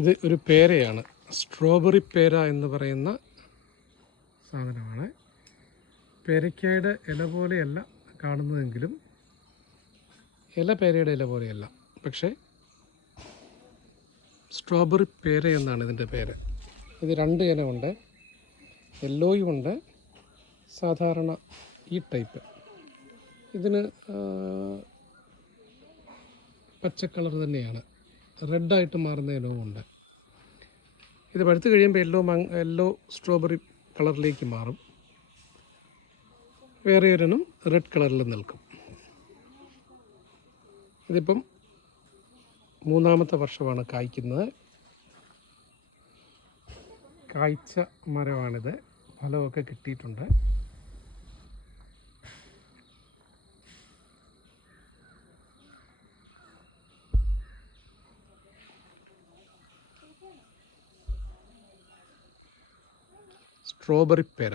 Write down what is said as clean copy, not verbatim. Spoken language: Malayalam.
ഇത് ഒരു പേരയാണ്. സ്ട്രോബെറി പേര എന്ന് പറയുന്ന സാധനമാണ്. പേരയ്ക്കയുടെ ഇല പോലെയല്ല കാണുന്നതെങ്കിലും, ഇല പേരയുടെ ഇല പോലെയല്ല, പക്ഷേ സ്ട്രോബെറി പേര എന്നാണ് ഇതിൻ്റെ പേര്. ഇത് 2 ഇനമുണ്ട്, യെല്ലോയും ഉണ്ട്, സാധാരണ ഈ ടൈപ്പ്. ഇതിന് പച്ച കളർ തന്നെയാണ്, റെഡായിട്ട് മാറുന്ന ഇനവും ഉണ്ട്. ഇത് പഴുത്ത് കഴിയുമ്പോൾ യെല്ലോ സ്ട്രോബെറി കളറിലേക്ക് മാറും. വേറെ ഒരെണ്ണം റെഡ് കളറിൽ നിൽക്കും. ഇതിപ്പം 3ാമത്തെ വർഷമാണ് കായ്ക്കുന്നത്. കായ്ച്ച മരമാണിത്, ഫലമൊക്കെ കിട്ടിയിട്ടുണ്ട്. സ്ട്രോബെറി പേര.